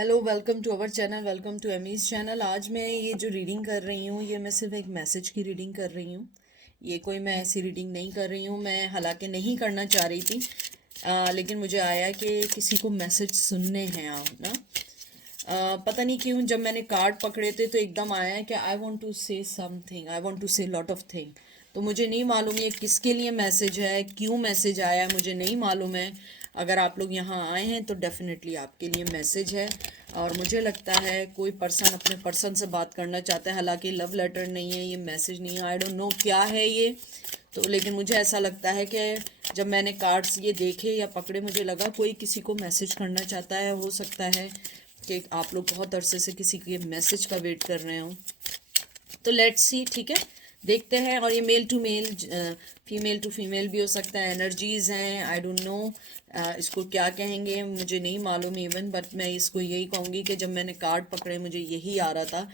Hello, welcome to our channel, welcome to Amy's channel. आज मैं ये जो रीडिंग कर रही हूँ, ये मैं सिर्फ एक मैसेज की रीडिंग कर रही हूँ। ये कोई मैं ऐसी रीडिंग नहीं कर रही हूँ, मैं हालांकि नहीं करना चाह रही थी, लेकिन मुझे आया कि किसी को मैसेज सुनने हैं आप ना। पता नहीं क्यों जब मैंने कार्ड पकड़े थे तो एकदम आया कि I want to say something, I want to say lot of thing. तो मुझे नहीं मालूम ये किसके लिए मैसेज है, क्यों मैसेज आया है, मुझे नहीं मालूम है। अगर आप लोग यहाँ आए हैं तो डेफिनेटली आपके लिए मैसेज है। और मुझे लगता है कोई पर्सन अपने पर्सन से बात करना चाहता है, हालांकि लव लेटर नहीं है, ये मैसेज नहीं है, आई डोंट नो क्या है ये। तो लेकिन मुझे ऐसा लगता है कि जब मैंने कार्ड्स ये देखे या पकड़े, मुझे लगा कोई किसी को मैसेज करना चाहता है। हो सकता है कि आप लोग बहुत अरसे से किसी के मैसेज का वेट कर रहे हो। तो लेट्स सी, ठीक है, देखते हैं। और ये male to male, female to female भी हो सकता है, एनर्जीज हैं, आई डोंट नो इसको क्या कहेंगे, मुझे नहीं मालूम इवन। बट मैं इसको यही कहूँगी कि जब मैंने कार्ड पकड़े मुझे यही आ रहा था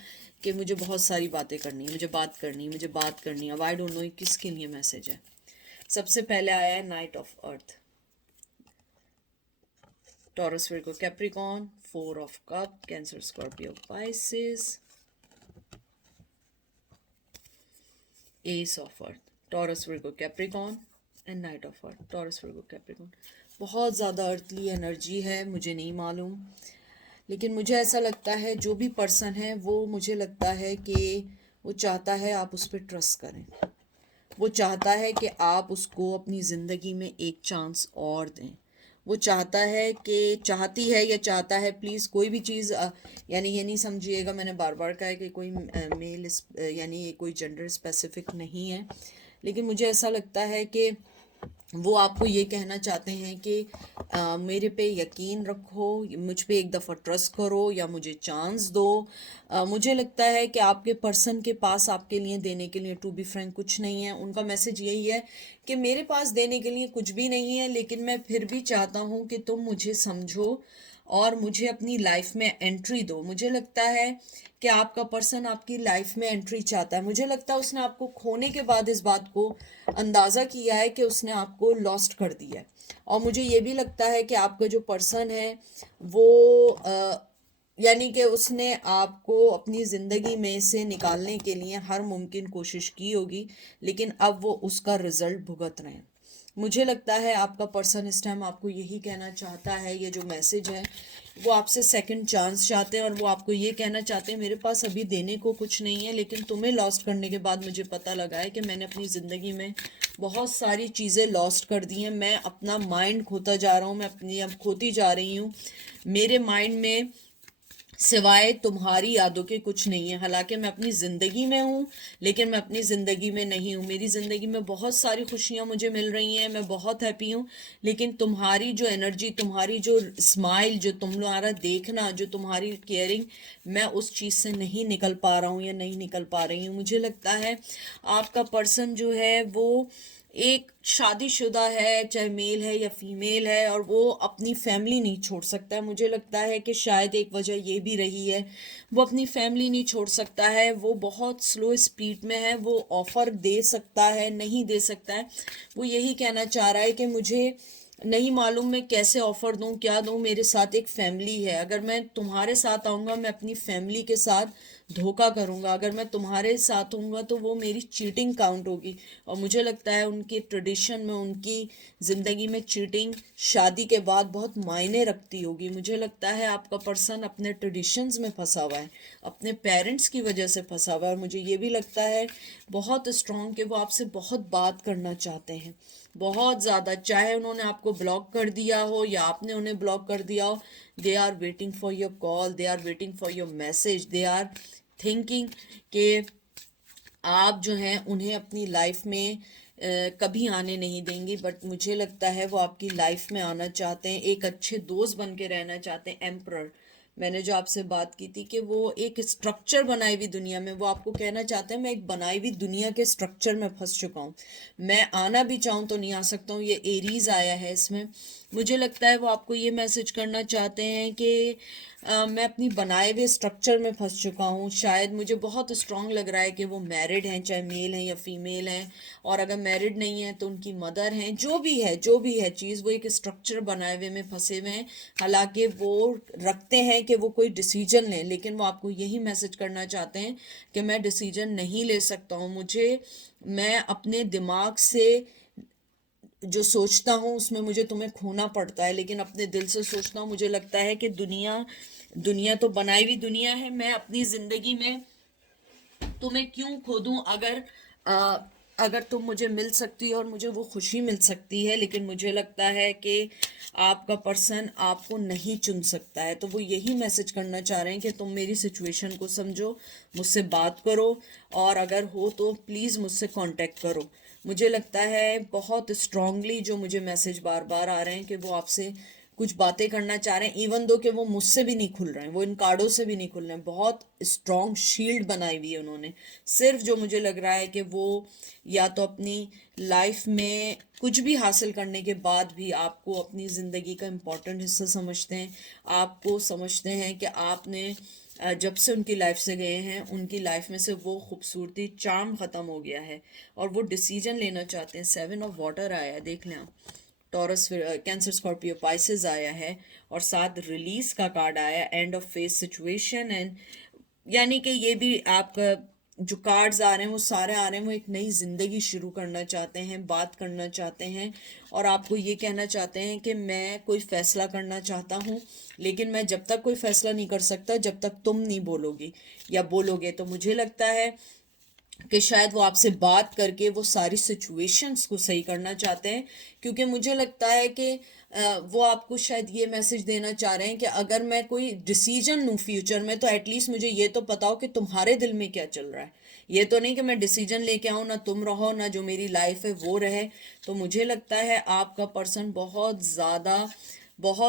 कि मुझे बहुत सारी बातें करनी है, मुझे बात करनी है, मुझे बात करनी है। अब आई डोंट नो किसके लिए मैसेज है। सबसे पहले आया है night of earth, taurus, Virgo, Capricorn, four of cup, cancer, Scorpio, Pisces, S of earth, taurus, Virgo, Capricorn and night of earth, taurus, Virgo, Capricorn. बहुत ज़्यादा अर्थली एनर्जी है, मुझे नहीं मालूम, लेकिन मुझे ऐसा लगता है जो भी पर्सन है वो, मुझे लगता है कि वो चाहता है आप उस पर ट्रस्ट करें। वो चाहता है कि आप उसको अपनी ज़िंदगी में एक चांस और दें। वो चाहता है कि, चाहती है या चाहता है, प्लीज़ कोई भी चीज़ यानी ये नहीं समझिएगा, मैंने बार बार कहा है कि कोई मेल यानी ये कोई जेंडर स्पेसिफिक नहीं है। लेकिन मुझे ऐसा लगता है कि वो आपको ये कहना चाहते हैं कि मेरे पे यकीन रखो, मुझ पे एक दफ़ा ट्रस्ट करो या मुझे चांस दो। मुझे लगता है कि आपके पर्सन के पास आपके लिए देने के लिए, टू बी फ्रैंक, कुछ नहीं है। उनका मैसेज यही है कि मेरे पास देने के लिए कुछ भी नहीं है, लेकिन मैं फिर भी चाहता हूँ कि तुम मुझे समझो और मुझे अपनी लाइफ में एंट्री दो। मुझे लगता है कि आपका पर्सन आपकी लाइफ में एंट्री चाहता है। मुझे लगता है उसने आपको खोने के बाद इस बात को अंदाज़ा किया है कि उसने आपको लॉस्ट कर दिया है। और मुझे ये भी लगता है कि आपका जो पर्सन है वो यानी कि उसने आपको अपनी ज़िंदगी में से निकालने के लिए हर मुमकिन कोशिश की होगी, लेकिन अब वो उसका रिज़ल्ट भुगत रहे हैं। मुझे लगता है आपका पर्सन इस टाइम आपको यही कहना चाहता है, ये जो मैसेज है वो आपसे सेकंड चांस चाहते हैं। और वो आपको ये कहना चाहते हैं, मेरे पास अभी देने को कुछ नहीं है, लेकिन तुम्हें लॉस्ट करने के बाद मुझे पता लगा है कि मैंने अपनी ज़िंदगी में बहुत सारी चीज़ें लॉस्ट कर दी हैं। मैं अपना माइंड खोता जा रहा हूँ, मैं अपनी अब खोती जा रही हूँ। मेरे माइंड में सिवाय तुम्हारी यादों के कुछ नहीं है। हालांकि मैं अपनी ज़िंदगी में हूँ, लेकिन मैं अपनी ज़िंदगी में नहीं हूँ। मेरी ज़िंदगी में बहुत सारी खुशियाँ मुझे मिल रही हैं, मैं बहुत हैप्पी हूँ, लेकिन तुम्हारी जो एनर्जी, तुम्हारी जो स्माइल, जो तुम्हारा देखना, जो तुम्हारी केयरिंग, मैं उस चीज़ से नहीं निकल पा रहा हूँ या नहीं निकल पा रही हूँ। मुझे लगता है आपका पर्सन जो है वो एक शादीशुदा है, चाहे मेल है या फीमेल है, और वो अपनी फैमिली नहीं छोड़ सकता है। मुझे लगता है कि शायद एक वजह ये भी रही है, वो अपनी फैमिली नहीं छोड़ सकता है। वो बहुत स्लो स्पीड में है, वो ऑफ़र दे सकता है, नहीं दे सकता है। वो यही कहना चाह रहा है कि मुझे नहीं मालूम मैं कैसे ऑफ़र दूं, क्या दूं, मेरे साथ एक फैमिली है। अगर मैं तुम्हारे साथ आऊँगा, मैं अपनी फैमिली के साथ धोखा करूँगा। अगर मैं तुम्हारे साथ हूँगा तो वो मेरी चीटिंग काउंट होगी। और मुझे लगता है उनके ट्रेडिशन में, उनकी ज़िंदगी में चीटिंग शादी के बाद बहुत मायने रखती होगी। मुझे लगता है आपका पर्सन अपने ट्रेडिशंस में फंसा हुआ है, अपने पेरेंट्स की वजह से फंसा हुआ है। और मुझे ये भी लगता है बहुत स्ट्रॉन्ग कि वो आपसे बहुत बात करना चाहते हैं, बहुत ज़्यादा। चाहे उन्होंने आपको ब्लॉक कर दिया हो या आपने उन्हें ब्लॉक कर दिया हो, they are waiting for your call, they are waiting for your message, they are thinking कि आप जो हैं उन्हें अपनी लाइफ में कभी आने नहीं देंगी। बट मुझे लगता है वो आपकी लाइफ में आना चाहते हैं, एक अच्छे दोस्त बन के रहना चाहते हैं। एम्परर, मैंने जो आपसे बात की थी कि वो एक स्ट्रक्चर बनाई हुई दुनिया में, वो आपको कहना चाहते हैं मैं एक बनाई हुई दुनिया के स्ट्रक्चर में फंस चुका हूँ, मैं आना भी चाहूँ तो नहीं आ सकता हूँ। ये एरीज आया है इसमें। मुझे लगता है वो आपको ये मैसेज करना चाहते हैं कि मैं अपनी बनाए हुए स्ट्रक्चर में फंस चुका हूँ। शायद मुझे बहुत स्ट्रांग लग रहा है कि वो मैरिड हैं, चाहे मेल हैं या फीमेल हैं, और अगर मैरिड नहीं है तो उनकी मदर हैं। जो भी है चीज़, वो एक स्ट्रक्चर बनाए हुए में फंसे हुए हैं। हालांकि वो रखते हैं कि वो कोई डिसीजन लें, लेकिन वो आपको यही मैसेज करना चाहते हैं कि मैं डिसीजन नहीं ले सकता हूँ। मैं अपने दिमाग से जो सोचता हूँ उसमें मुझे तुम्हें खोना पड़ता है, लेकिन अपने दिल से सोचता हूँ। मुझे लगता है कि दुनिया दुनिया तो बनाई हुई दुनिया है, मैं अपनी ज़िंदगी में तुम्हें क्यों खो दूं? अगर तुम मुझे मिल सकती हो और मुझे वो खुशी मिल सकती है, लेकिन मुझे लगता है कि आपका पर्सन आपको नहीं चुन सकता है। तो वो यही मैसेज करना चाह रहे हैं कि तुम मेरी सिचुएशन को समझो, मुझसे बात करो, और अगर हो तो प्लीज़ मुझसे कांटेक्ट करो। मुझे लगता है बहुत स्ट्रांगली जो मुझे मैसेज बार बार आ रहे हैं कि वो आपसे कुछ बातें करना चाह रहे हैं, इवन दो कि वो मुझसे भी नहीं खुल रहे हैं, वो इन कार्डों से भी नहीं खुल रहे हैं। बहुत स्ट्रॉन्ग शील्ड बनाई हुई है उन्होंने। सिर्फ जो मुझे लग रहा है कि वो या तो अपनी लाइफ में कुछ भी हासिल करने के बाद भी आपको अपनी ज़िंदगी का इम्पोर्टेंट हिस्सा समझते हैं। आपको समझते हैं कि आपने जब से उनकी लाइफ से गए हैं, उनकी लाइफ में से वो खूबसूरती, चार्म ख़त्म हो गया है, और वो डिसीजन लेना चाहते हैं। 7 ऑफ वाटर आया है, देख लें आप। टॉरस, कैंसर, स्कॉर्पियो, पाइसेस आया है, और साथ रिलीज का कार्ड आया, end of face situation. And यानी कि ये भी आपका जो कार्ड्स आ रहे हैं वो सारे आ रहे हैं, वो एक नई ज़िंदगी शुरू करना चाहते हैं, बात करना चाहते हैं, और आपको ये कहना चाहते हैं कि मैं कोई फ़ैसला करना चाहता हूँ, लेकिन मैं जब तक कोई फ़ैसला नहीं कर सकता जब तक तुम नहीं बोलोगी या बोलोगे। तो मुझे लगता है कि शायद वो आपसे बात करके वो सारी सिचुएशंस को सही करना चाहते हैं, क्योंकि मुझे लगता है कि वो आपको शायद ये मैसेज देना चाह रहे हैं कि अगर मैं कोई डिसीजन लूँ फ्यूचर में, तो एटलीस्ट मुझे ये तो पता हो कि तुम्हारे दिल में क्या चल रहा है। ये तो नहीं कि मैं डिसीजन लेके आऊँ, ना तुम रहो ना जो मेरी लाइफ है वो रहे। तो मुझे लगता है आपका पर्सन बहुत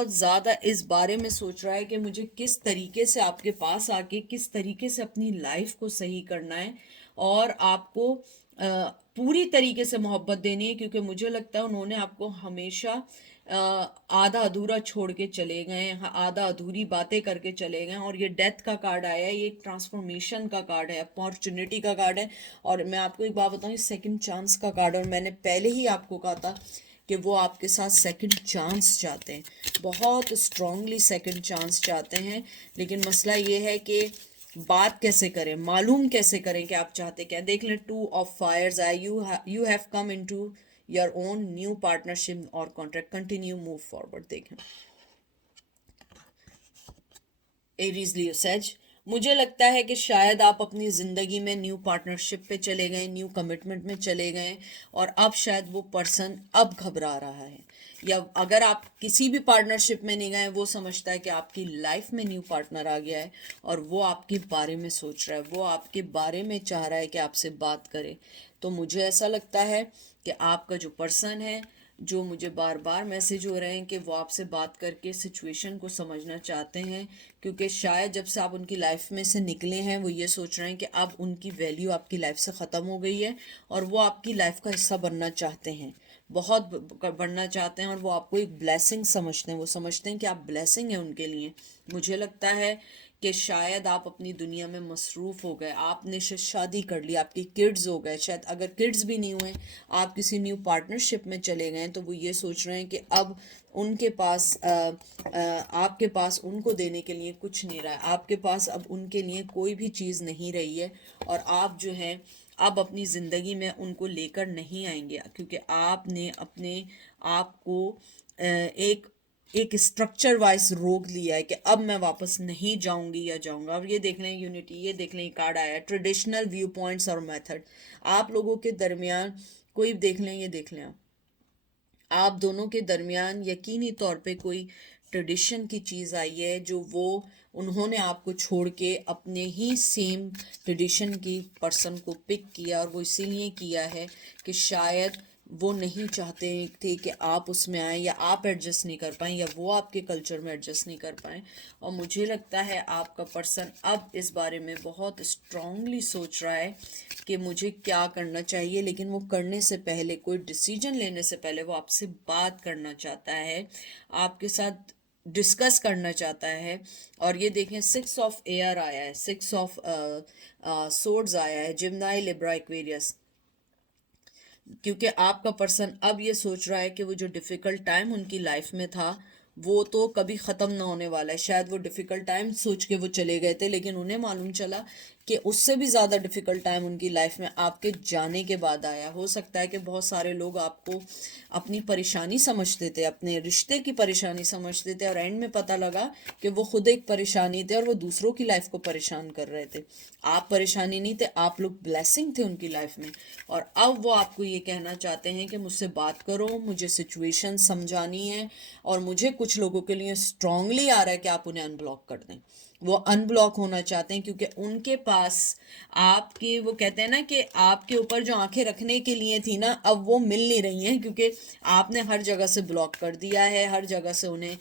ज़्यादा इस बारे में सोच रहा है कि मुझे किस तरीके से आपके पास आके किस तरीके से अपनी लाइफ को सही करना है, और आपको पूरी तरीके से मोहब्बत देनी है। क्योंकि मुझे लगता है उन्होंने आपको हमेशा आधा अधूरा छोड़ के चले गए हैं, आधा अधूरी बातें करके चले गए हैं। और ये डेथ का कार्ड आया है, ये एक ट्रांसफॉर्मेशन का कार्ड है, अपॉर्चुनिटी का कार्ड है। और मैं आपको एक बात बताऊँ, ये सेकंड चांस का कार्ड है, और मैंने पहले ही आपको कहा था कि वो आपके साथ सेकंड चांस चाहते हैं, बहुत स्ट्रांगली सेकंड चांस चाहते हैं। लेकिन मसला ये है कि बात कैसे करें, मालूम कैसे करें कि आप चाहते क्या। देख लें, 2 ऑफ फायर्स आए, you have come into your own new partnership और कॉन्ट्रैक्ट, कंटिन्यू मूव फॉरवर्ड। देखें, एरीज, लियो, सेज, मुझे लगता है कि शायद आप अपनी ज़िंदगी में न्यू पार्टनरशिप पे चले गए, न्यू कमिटमेंट में चले गए, और अब शायद वो पर्सन अब घबरा रहा है, या अगर आप किसी भी पार्टनरशिप में नहीं गए, वो समझता है कि आपकी लाइफ में न्यू पार्टनर आ गया है, और वो आपके बारे में सोच रहा है, वो आपके बारे में चाह रहा है कि आपसे बात करे। तो मुझे ऐसा लगता है कि आपका जो पर्सन है, जो मुझे बार बार मैसेज हो रहे हैं कि वो आपसे बात करके सिचुएशन को समझना चाहते हैं, क्योंकि शायद जब से आप उनकी लाइफ में से निकले हैं, वो ये सोच रहे हैं कि अब उनकी वैल्यू आपकी लाइफ से ख़त्म हो गई है, और वो आपकी लाइफ का हिस्सा बनना चाहते हैं, बहुत बनना चाहते हैं, और वो आपको एक ब्लेसिंग समझते हैं। वो समझते हैं कि आप ब्लेसिंग है उनके लिए। मुझे लगता है कि शायद आप अपनी दुनिया में मसरूफ़ हो गए, आपने शायद शादी कर ली, आपके किड्स हो गए, शायद अगर किड्स भी नहीं हुए, आप किसी न्यू पार्टनरशिप में चले गए, तो वो ये सोच रहे हैं कि अब उनके पास आपके पास उनको देने के लिए कुछ नहीं रहा है, आपके पास अब उनके लिए कोई भी चीज़ नहीं रही है, और आप जो हैं अब अपनी ज़िंदगी में उनको लेकर नहीं आएंगे, क्योंकि आपने अपने आप को एक स्ट्रक्चर वाइज रोक लिया है कि अब मैं वापस नहीं जाऊंगी या जाऊंगा। अब ये देख लें यूनिटी, ये देख लें कार्ड आया, ट्रेडिशनल व्यू पॉइंट्स और मेथड। आप लोगों के दरमियान कोई देख लें, ये देख लें आप दोनों के दरमियान यकीनी तौर पे कोई ट्रेडिशन की चीज़ आई है, जो वो उन्होंने आपको छोड़ के अपने ही सेम ट्रेडिशन की पर्सन को पिक किया, और वो इसीलिए किया है कि शायद वो नहीं चाहते थे कि आप उसमें आए, या आप एडजस्ट नहीं कर पाएँ, या वो आपके कल्चर में एडजस्ट नहीं कर पाएँ। और मुझे लगता है आपका पर्सन अब इस बारे में बहुत स्ट्रांगली सोच रहा है कि मुझे क्या करना चाहिए, लेकिन वो करने से पहले, कोई डिसीजन लेने से पहले वो आपसे बात करना चाहता है, आपके साथ डिस्कस करना चाहता है। और ये देखें, 6 ऑफ एयर आया है, 6 ऑफ सोर्ड्स आया है, जिम्नाई, लिब्रा, एक्वेरियस। क्योंकि आपका पर्सन अब ये सोच रहा है कि वो जो डिफ़िकल्ट टाइम उनकी लाइफ में था वो तो कभी ख़त्म ना होने वाला है। शायद वो डिफ़िकल्ट टाइम सोच के वो चले गए थे, लेकिन उन्हें मालूम चला कि उससे भी ज़्यादा डिफ़िकल्ट टाइम उनकी लाइफ में आपके जाने के बाद आया। हो सकता है कि बहुत सारे लोग आपको अपनी परेशानी समझते थे, अपने रिश्ते की परेशानी समझते थे, और एंड में पता लगा कि वो खुद एक परेशानी थे और वो दूसरों की लाइफ को परेशान कर रहे थे। आप परेशानी नहीं थे, आप लोग ब्लेसिंग थे उनकी लाइफ में। और अब वो आपको ये कहना चाहते हैं कि मुझसे बात करो, मुझे सिचुएशन समझानी है, और मुझे कुछ लोगों के लिए स्ट्रांगली आ रहा है कि आप उन्हें अनब्लॉक कर दें। वो अनब्लॉक होना चाहते हैं क्योंकि उनके पास आपके, वो कहते हैं ना कि आपके ऊपर जो आंखें रखने के लिए थी ना, अब वो मिल नहीं रही हैं, क्योंकि आपने हर जगह से ब्लॉक कर दिया है, हर जगह से उन्हें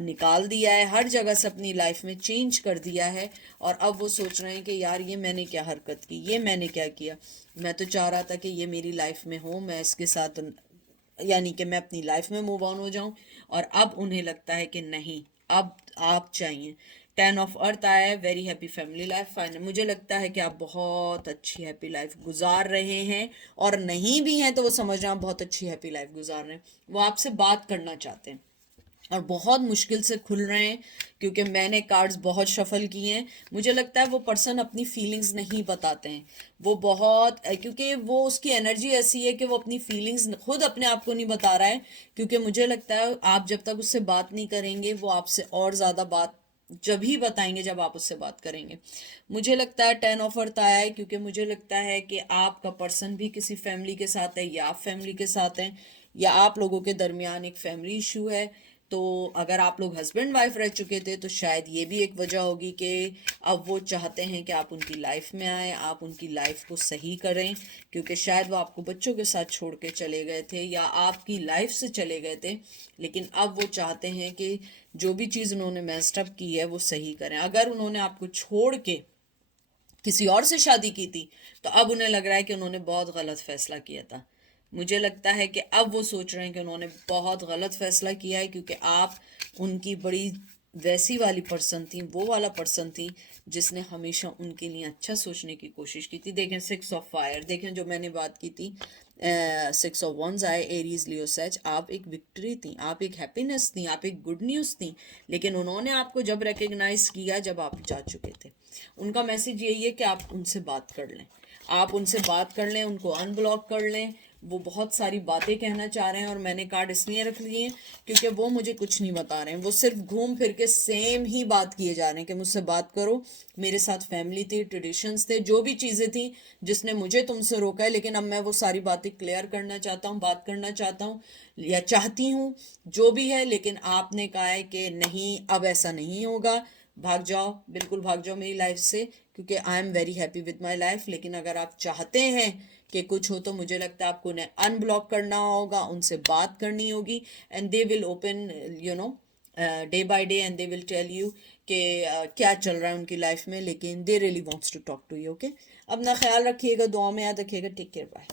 निकाल दिया है, हर जगह से अपनी लाइफ में चेंज कर दिया है। और अब वो सोच रहे हैं कि यार ये मैंने क्या हरकत की, ये मैंने क्या किया। मैं तो चाह रहा था कि ये मेरी लाइफ में हो, मैं इसके साथ, यानी कि मैं अपनी लाइफ में मूव ऑन हो जाऊं। और अब उन्हें लगता है कि नहीं, अब आप चाहिए। 10 ऑफ अर्थ आया है, very happy family life. Final मुझे लगता है कि आप बहुत अच्छी हैप्पी लाइफ गुजार रहे हैं, और नहीं भी हैं तो वो समझ रहे हैं आप बहुत अच्छी हैप्पी लाइफ गुजार रहे हैं। वो आपसे बात करना चाहते हैं और बहुत मुश्किल से खुल रहे हैं, क्योंकि मैंने कार्ड्स बहुत शफल किए हैं। मुझे लगता है वो पर्सन अपनी फीलिंग्स नहीं बताते हैं। वो बहुत, क्योंकि वो, उसकी एनर्जी ऐसी है कि वो अपनी फीलिंग्स खुद अपने आप को नहीं बता रहा है। क्योंकि मुझे लगता है आप जब तक उससे बात नहीं करेंगे, वो आपसे और ज़्यादा बात जब ही बताएंगे जब आप उससे बात करेंगे। मुझे लगता है 10 ऑफ अर्थ आया है, क्योंकि मुझे लगता है कि आपका पर्सन भी किसी फैमिली के साथ है, या आप फैमिली के साथ हैं, या आप लोगों के दरमियान एक फैमिली इशू है। तो अगर आप लोग हस्बैंड वाइफ रह चुके थे तो शायद ये भी एक वजह होगी कि अब वो चाहते हैं कि आप उनकी लाइफ में आए, आप उनकी लाइफ को सही करें। क्योंकि शायद वो आपको बच्चों के साथ छोड़ के चले गए थे, या आपकी लाइफ से चले गए थे, लेकिन अब वो चाहते हैं कि जो भी चीज़ उन्होंने मेस्टअप की है वो सही करें। अगर उन्होंने आपको छोड़ के किसी और से शादी की थी तो अब उन्हें लग रहा है कि उन्होंने बहुत गलत फैसला किया था। मुझे लगता है कि अब वो सोच रहे हैं कि उन्होंने बहुत गलत फैसला किया है, क्योंकि आप उनकी बड़ी वैसी वाली पर्सन थी, वो वाला पर्सन थी जिसने हमेशा उनके लिए अच्छा सोचने की कोशिश की थी। देखें 6 ऑफ फायर, देखें जो मैंने बात की थी, 6 ऑफ वंस आए, एरीज, लियो, सेज। आप एक विक्ट्री थी, आप एक हैप्पीनेस थी, आप एक गुड न्यूज़ थी, लेकिन उन्होंने आपको जब रिकग्नाइज किया, जब आप जा चुके थे। उनका मैसेज यही है कि आप उनसे बात कर लें, आप उनसे बात कर लें, उनको अनब्लॉक कर लें। वो बहुत सारी बातें कहना चाह रहे हैं, और मैंने कार्ड इसलिए रख लिए हैं क्योंकि वो मुझे कुछ नहीं बता रहे हैं। वो सिर्फ घूम फिर के सेम ही बात किए जा रहे हैं कि मुझसे बात करो, मेरे साथ फैमिली थी, ट्रेडिशंस थे, जो भी चीज़ें थी जिसने मुझे तुमसे रोका है, लेकिन अब मैं वो सारी बातें क्लियर करना चाहता हूँ, बात करना चाहता हूँ, या चाहती हूँ, जो भी है। लेकिन आपने कहा है कि नहीं, अब ऐसा नहीं होगा, भाग जाओ, बिल्कुल भाग जाओ मेरी लाइफ से, क्योंकि I am very happy with my life. लेकिन अगर आप चाहते हैं कि कुछ हो तो मुझे लगता है आपको उन्हें अनब्लॉक करना होगा, उनसे बात करनी होगी, and they will open, you know, day by day, and they will tell you कि क्या चल रहा है उनकी लाइफ में। लेकिन they really wants to talk to you. Okay, अपना ख्याल रखिएगा, दुआ में याद रखिएगा। Take care, bye.